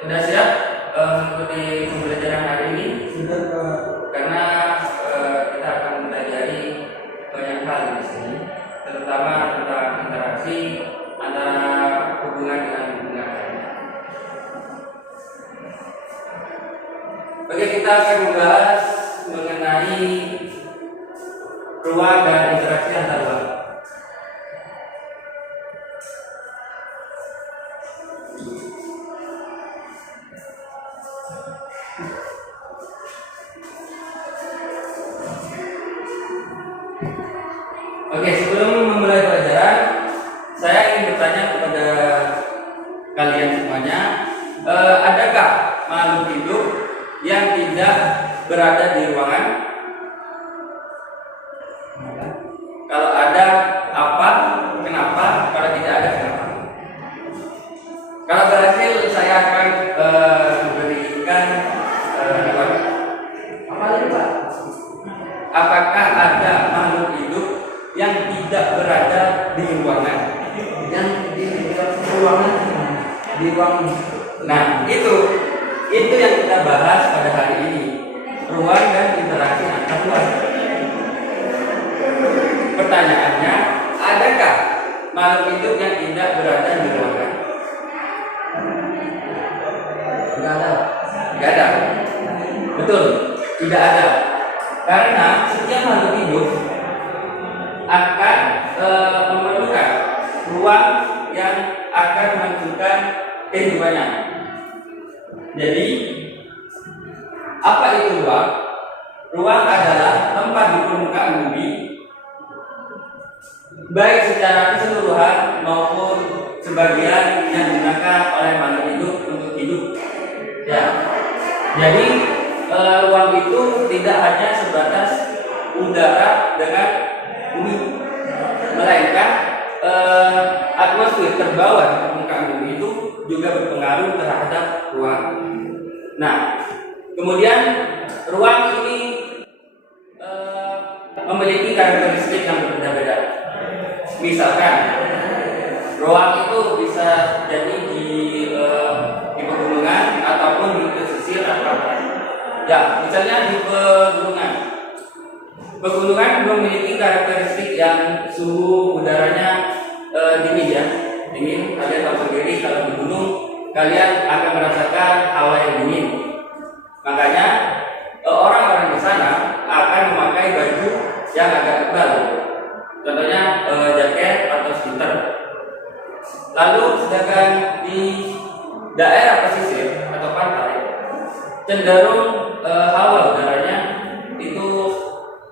Sudah siap mengikuti pembelajaran hari ini? Sudah, Pak. Karena kita akan mempelajari banyak hal di sini, terutama tentang interaksi antara hubungan dengan hubungan lainnya. Oke, kita akan membahas mengenai ruang dan interaksi antar ruang. Oke, sebelum memulai pelajaran, saya ingin bertanya kepada kalian semuanya, adakah makhluk hidup yang tidak berada di ruangan? Kalau ada, apa? Kenapa? Kalau tidak ada, kenapa? Kalau berhasil, saya akan memberikan apa lagi, Pak? Apakah ada makhluk hidup yang tidak berada di ruangan? Yang di ruangan, di ruang. Nah, itu yang kita bahas pada hari ini, ruang dan interaksi antar ruang. Pertanyaannya, adakah makhluk hidup yang tidak berada di ruangan? Tidak ada. Tidak ada. Betul, tidak ada. Karena setiap makhluk hidup akan memerlukan ruang yang akan melanjutkan kehidupannya. Jadi, apa itu ruang? Ruang adalah tempat di permukaan bumi, baik secara keseluruhan maupun sebagian yang digunakan oleh makhluk hidup untuk hidup. Ya, jadi ruang itu tidak hanya sebatas udara dengan bumi, melainkan atmosfer terbawah di permukaan bumi itu juga berpengaruh terhadap ruang. Nah, kemudian ruang ini memiliki karakteristik yang berbeda-beda. Misalkan, ruang itu bisa jadi di pegunungan ataupun di pesisir atau apa. Ya, misalnya di pegunungan. Pegunungan memiliki karakteristik yang suhu udaranya dingin ya, dingin. Kalian tahu sendiri kalau di gunung kalian akan merasakan hawa yang dingin. Makanya orang-orang di sana akan memakai baju yang agak tebal. Contohnya jaket atau sweater. Lalu sedangkan di daerah pesisir atau pantai cenderung hawa udaranya itu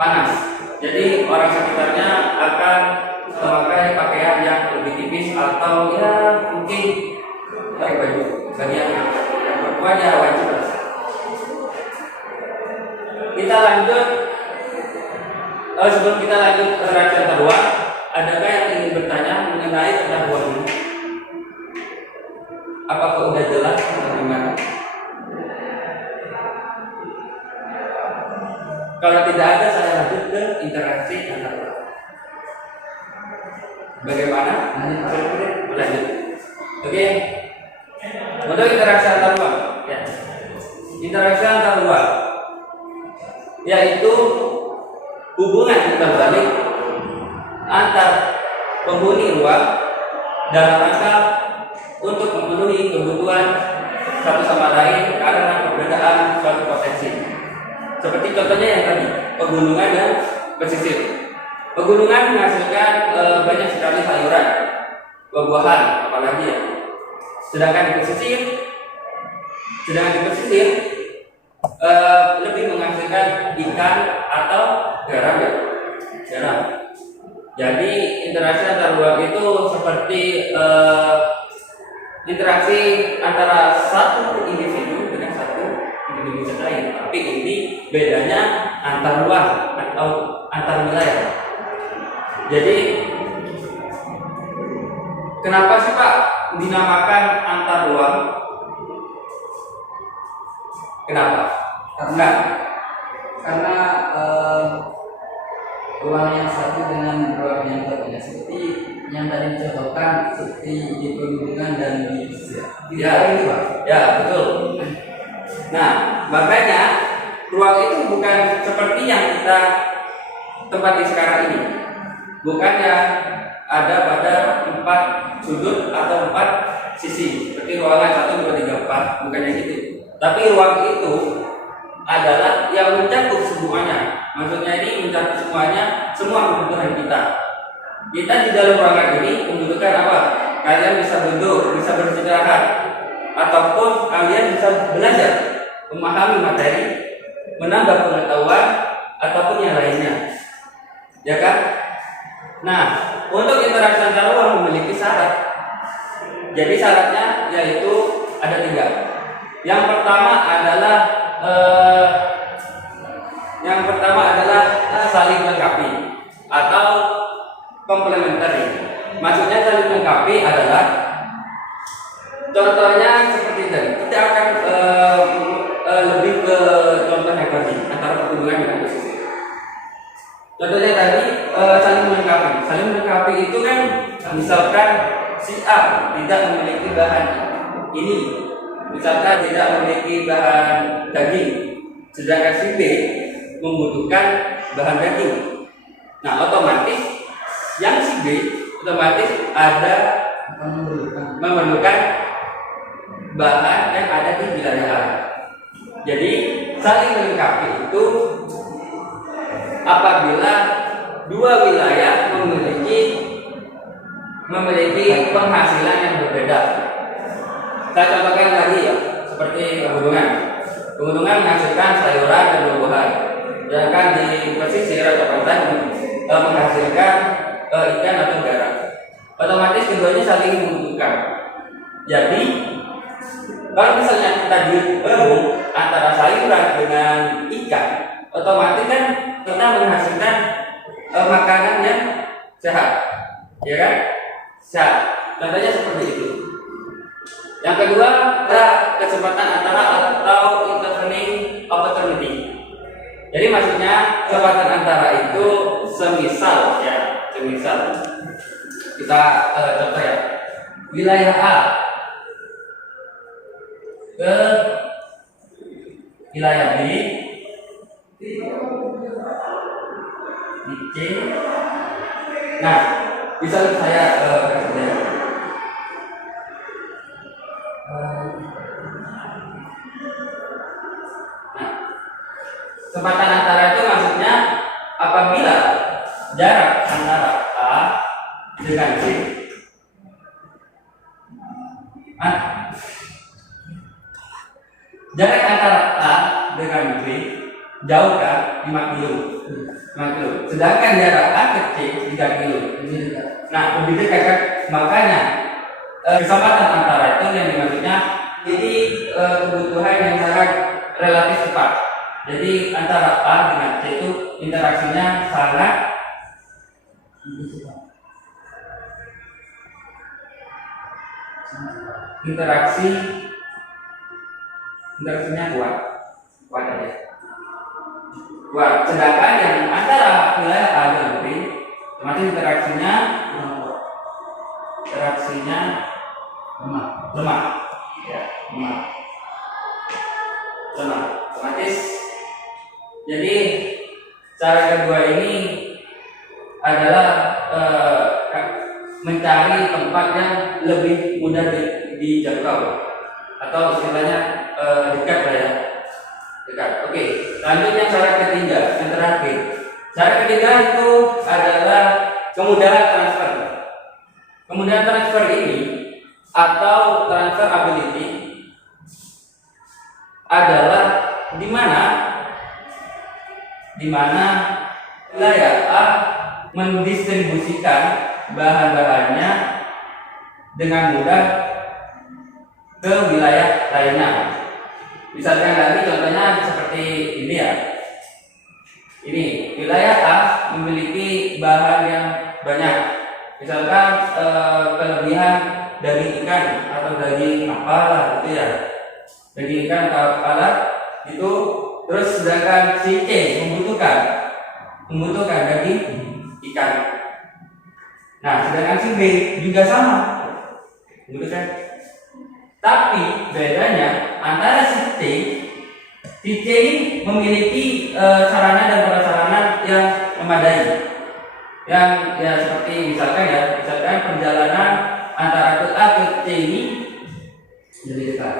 panas. Jadi orang sekitarnya akan memakai pakaian yang lebih tipis atau ya mungkin pakai baju. Bagi yang perempuan ya wajib. Kita lanjut. Sebelum kita lanjut ke interaksi antar ruang, adakah yang ingin bertanya mengenai tentang ruang ini? Apakah udah jelas atau gimana? Kalau tidak ada, saya lanjut ke interaksi antar ruang. Bagaimana? Lanjut. Oke. Untuk interaksi antar ruang, ya. Interaksi antar ruang yaitu hubungan terbalik antar penghuni ruang dalam rangka untuk memenuhi kebutuhan satu sama lain karena perbedaan suatu potensi. Seperti contohnya yang tadi, pegunungan dan pesisir. Pegunungan menghasilkan banyak sekali sayuran, buah-buahan, apalagi ya. Sedangkan di pesisir lebih menghasilkan ikan atau garam ya. Garam. Jadi interaksi antar ruang itu seperti interaksi antara satu individu dengan satu individu lain. Tapi ini bedanya antar ruang atau antar wilayah. Jadi kenapa sih Pak dinamakan antar ruang? Kenapa? Karena ruang yang satu dengan ruang yang berbeda, seperti yang tadi dicontohkan seperti di pegunungan dan di Ya, itu Pak. ya betul. Nah, makanya ruang itu bukan seperti yang kita tempati sekarang ini. Bukannya ada pada 4 sudut atau 4 sisi seperti ruangan 1, 2, 3, 4, bukannya gitu. Tapi ruang itu adalah yang mencakup semuanya. Maksudnya ini mencakup semuanya, semua kebutuhan kita. Kita di dalam ruangan ini membutuhkan apa? Kalian bisa duduk, bisa beristirahat, ataupun kalian bisa belajar, memahami materi, menambah pengetahuan, ataupun yang lainnya. Ya kan? Nah, untuk interaksi antar ruang memiliki syarat. Jadi syaratnya yaitu ada 3. Yang pertama adalah saling melengkapi atau complementary. Maksudnya saling melengkapi adalah contohnya seperti tadi. Kita akan lebih ke contoh yang tadi antara pegunungan dengan pesisir. Contohnya tadi saling melengkapi. Saling melengkapi itu kan misalkan si A tidak memiliki bahan ini, misalkan tidak memiliki bahan daging, sedangkan si B membutuhkan bahan daging. Nah, otomatis yang si B otomatis ada memerlukan bahan yang ada di wilayah A. Jadi saling melengkapi itu apabila dua wilayah memiliki penghasilan yang berbeda. Saya contohkan lagi ya, seperti pegunungan. Pegunungan menghasilkan sayuran dan buah-buahan, sedangkan di pesisir atau pantai menghasilkan ikan atau garam. Otomatis keduanya saling membutuhkan. Jadi kalau misalnya kita digabung antara sayuran dengan ikan, otomatis kan kita menghasilkan makanan yang sehat, ya kan? Sehat. Contohnya seperti itu. Yang kedua, ada kesempatan antara atau intervening opportunity. Jadi maksudnya kesempatan antara itu semisal kita contoh ya, wilayah A ke wilayah B, di C. Nah, bisa saya kesempatan antara itu maksudnya apabila jarak antara A dengan C jarak antara A dengan B jauh kan 5 kilo. Sedangkan jarak A ke C 3 kilo. Nah, lebih dekat kan? Makanya kesempatan antara itu yang dimaksudnya ini kebutuhan yang sangat relatif cepat. Jadi antara A dengan C itu interaksinya sangat interaksinya kuat aja. Kuat. Sedangkan yang antara wilayah A dan B, otomatis interaksinya lemah. Ya, lemah. Otomatis. Jadi cara kedua ini adalah mencari tempat yang lebih mudah dijangkau atau istilahnya dekat lah ya. Dekat. Oke, lanjut yang cara ketiga, yang terakhir. Cara ketiga itu adalah kemudahan transfer. Kemudahan transfer ini atau transfer ability adalah di mana wilayah A mendistribusikan bahan-bahannya dengan mudah ke wilayah lainnya. Misalkan lagi contohnya seperti ini ya. Ini wilayah A memiliki bahan yang banyak. Misalkan kelebihan daging ikan atau daging apalah gitu ya. Daging ikan atau apalah itu. Terus sedangkan si C membutuhkan daging ikan. Nah, sedangkan si B juga sama, gitu kan? Tapi bedanya antara si C ini memiliki sarana dan prasarana yang memadai. Yang ya seperti misalkan perjalanan antara ke A ke C ini lebih dekat.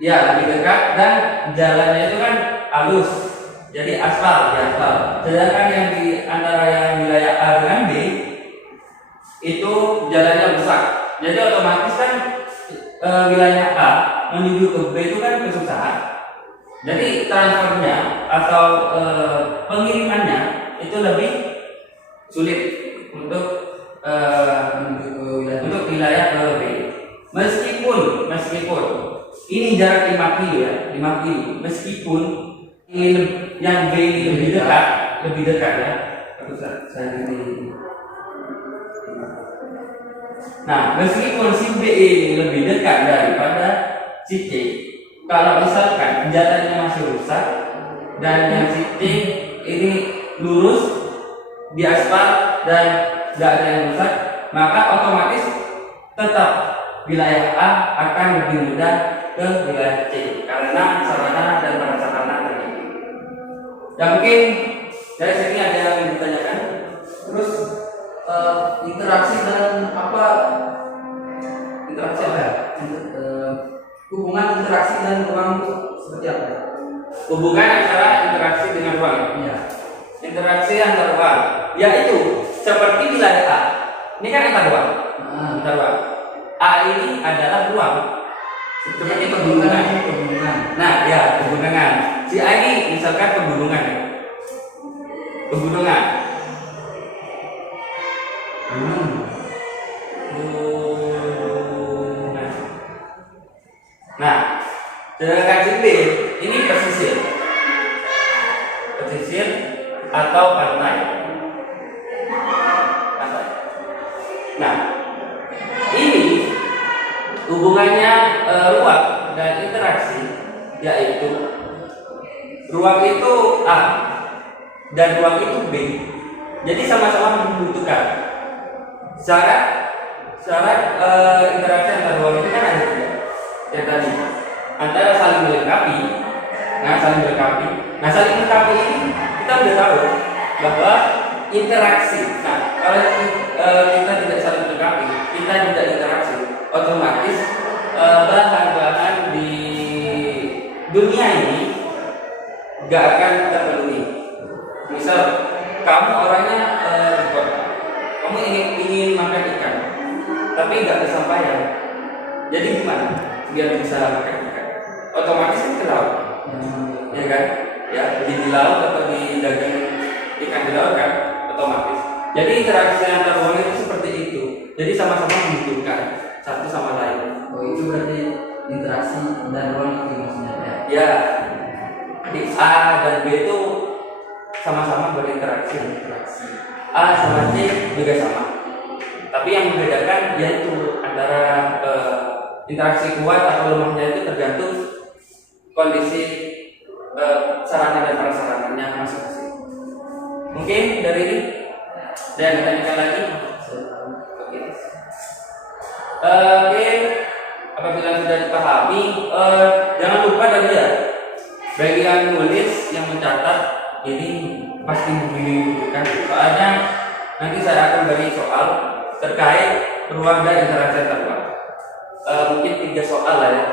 Ya, lebih dekat dan jalannya itu kan halus. Jadi aspal, ya aspal. Sedangkan yang di antara yang wilayah A dengan B itu jalannya rusak. Jadi otomatis kan wilayah A menuju ke B itu kan kesusahan. Jadi transfernya atau pengirimannya itu lebih sulit untuk wilayah ke B. Meskipun ini jarak 5 kilo ya, 5 kilo. Meskipun ini yang B ini lebih dekat ya. Nah, meskipun si B ini lebih dekat daripada si C, kalau misalkan jalannya masih rusak dan yang si C ini lurus di aspal dan nggak ada yang rusak, maka otomatis tetap wilayah A akan lebih mudah ke wilayah C karena sarana dan prasarana tadi. Ya mungkin dari sini ada yang ditanyakan. Terus interaksi dan apa? Interaksi apa ya? Hubungan interaksi dan ruang itu seperti apa? Hubungan antara interaksi dengan ruang. Iya. Interaksi antar ruang, yaitu seperti wilayah A. Ini kan antar ruang. Antar ruang. A ini adalah ruang. Seperti pegunungan. Nah, ya pegunungan. Si A ini misalkan pegunungan. Pegunungan. Nah, sedangkan si B ini pesisir atau pantai. Nah, ini hubungannya ruang dan interaksi, yaitu ruang itu A dan ruang itu B. Jadi sama-sama membutuhkan syarat interaksi antar ruang itu kan ada tiga. Yang tadi antara saling melengkapi. Nah, saling melengkapi ini kita sudah tahu bahwa interaksi. Nah, kalau kita tidak saling melengkapi, kita tidak interaksi, otomatis bahan-bahan di dunia ini gak akan terpenuhi. Misal kamu orangnya di kota, kamu ingin makan ikan, tapi gak kesampaian. Jadi gimana biar bisa makan ikan? Otomatis ke laut, ya kan? Ya, di laut atau di daging ikan di laut kan, otomatis. Jadi interaksi antar ruang itu seperti itu. Jadi sama-sama membutuhkan satu sama lain. Oh, itu berarti interaksi dan ruang itu maksudnya ya? Ya, di A dan B itu sama-sama berinteraksi. A sama C juga sama. Tapi yang membedakan yaitu antara interaksi kuat atau lemahnya itu tergantung kondisi sarana dan prasarananya masing-masing. Mungkin dari ini ada yang ditanyakan lagi? Oke, apabila sudah dipahami, jangan lupa tadi ya, bagian nulis yang mencatat ini pasti membutuhkan. Soalnya nanti saya akan beri soal terkait ruang dan interaksi antar ruang. Mungkin 3 soal lah ya,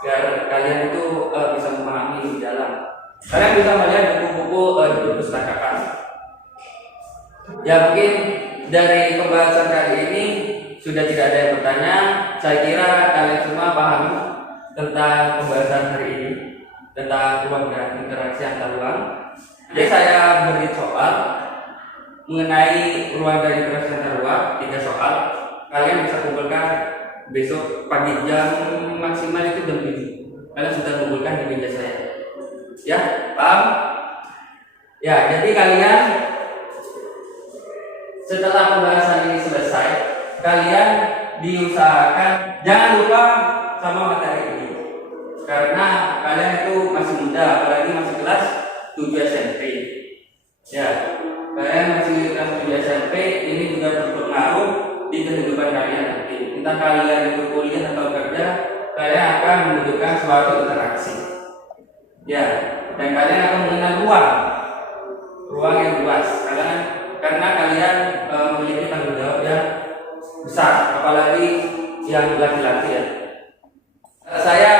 biar kalian itu bisa memahami di dalam. Kalian bisa melihat buku-buku di perpustakaan. Ya mungkin dari pembahasan kali ini sudah tidak ada yang bertanya. Saya kira kalian semua paham tentang pembahasan hari ini tentang ruang dan interaksi antar ruang. Jadi saya beri soal mengenai ruang dan interaksi antar ruang, 3 soal. Kalian bisa kumpulkan besok pagi jam maksimal itu jam 7. Kalian sudah kumpulkan di meja saya. Ya, paham? Ya, jadi kalian setelah pembahasan ini selesai, kalian diusahakan jangan lupa sama materi ini. Karena kalian itu masih muda, apalagi masih kelas 7 SMP. Ya, kalian masih kelas 7 SMP, ini juga berpengaruh di kehidupan kalian nanti. Entah kalian itu kuliah atau kerja, kalian akan membutuhkan suatu interaksi. Ya, dan kalian akan mengenal ruang yang luas. Karena kalian memiliki tanggung jawab yang besar, apalagi yang laki-laki ya. Saya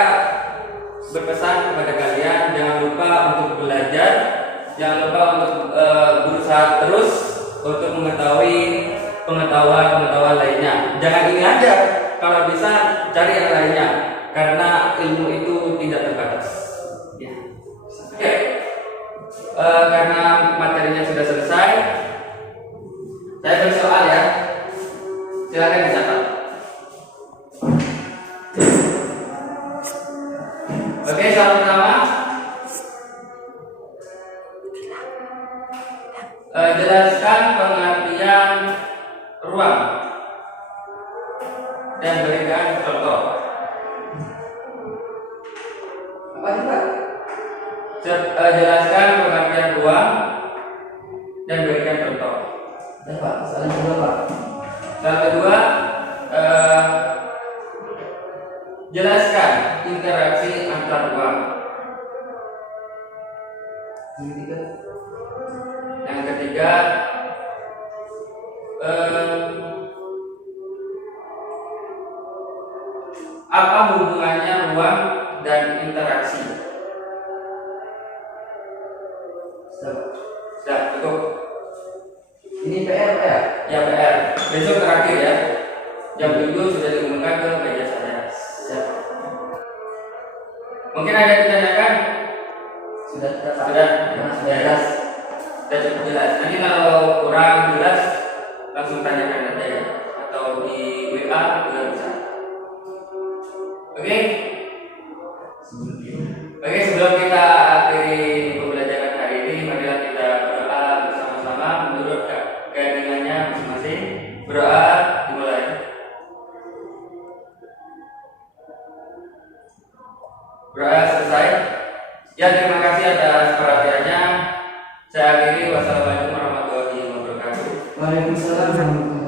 berpesan kepada kalian, jangan lupa untuk belajar, jangan lupa untuk berusaha terus untuk mengetahui pengetahuan lainnya. Jangan ini aja, kalau bisa cari yang lainnya, karena ilmu itu tidak terbatas. Ya. Oke. Karena materinya sudah selesai, saya beri soal ya. Silakan dicatat. Oke, soal pertama. Jelaskan pengertian ruang dan berikan contoh. Apa sih Pak? Jelaskan pengertian ruang dan berikan contoh. Ya Pak, soal kedua Pak. Soal kedua, jelaskan interaksi antar ruang. Yang ketiga, apa hubungannya ruang dan interaksi? Sudah cukup. Ini PR Pak ya? Ya PR. Besok terakhir ya. Jam 7 sudah diumumkan ke meja saya. Siap. Mungkin ada yang ditanyakan? Sudah Pak. Sudah. Sudah jelas. Sudah cukup jelas. Nanti kalau kurang jelas langsung tanyakan aja ya, atau di WA juga bisa. Oke? Oke, sebelum kita akhiri pembelajaran hari ini, marilah kita berdoa bersama-sama menurut keyakinannya masing-masing. Berdoa dimulai. Berdoa selesai. Ya, terima kasih atas perhatiannya. Saya akhiri. Wassalamualaikum warahmatullahi wabarakatuh. Waalaikumsalam warahmatullahi wabarakatuh.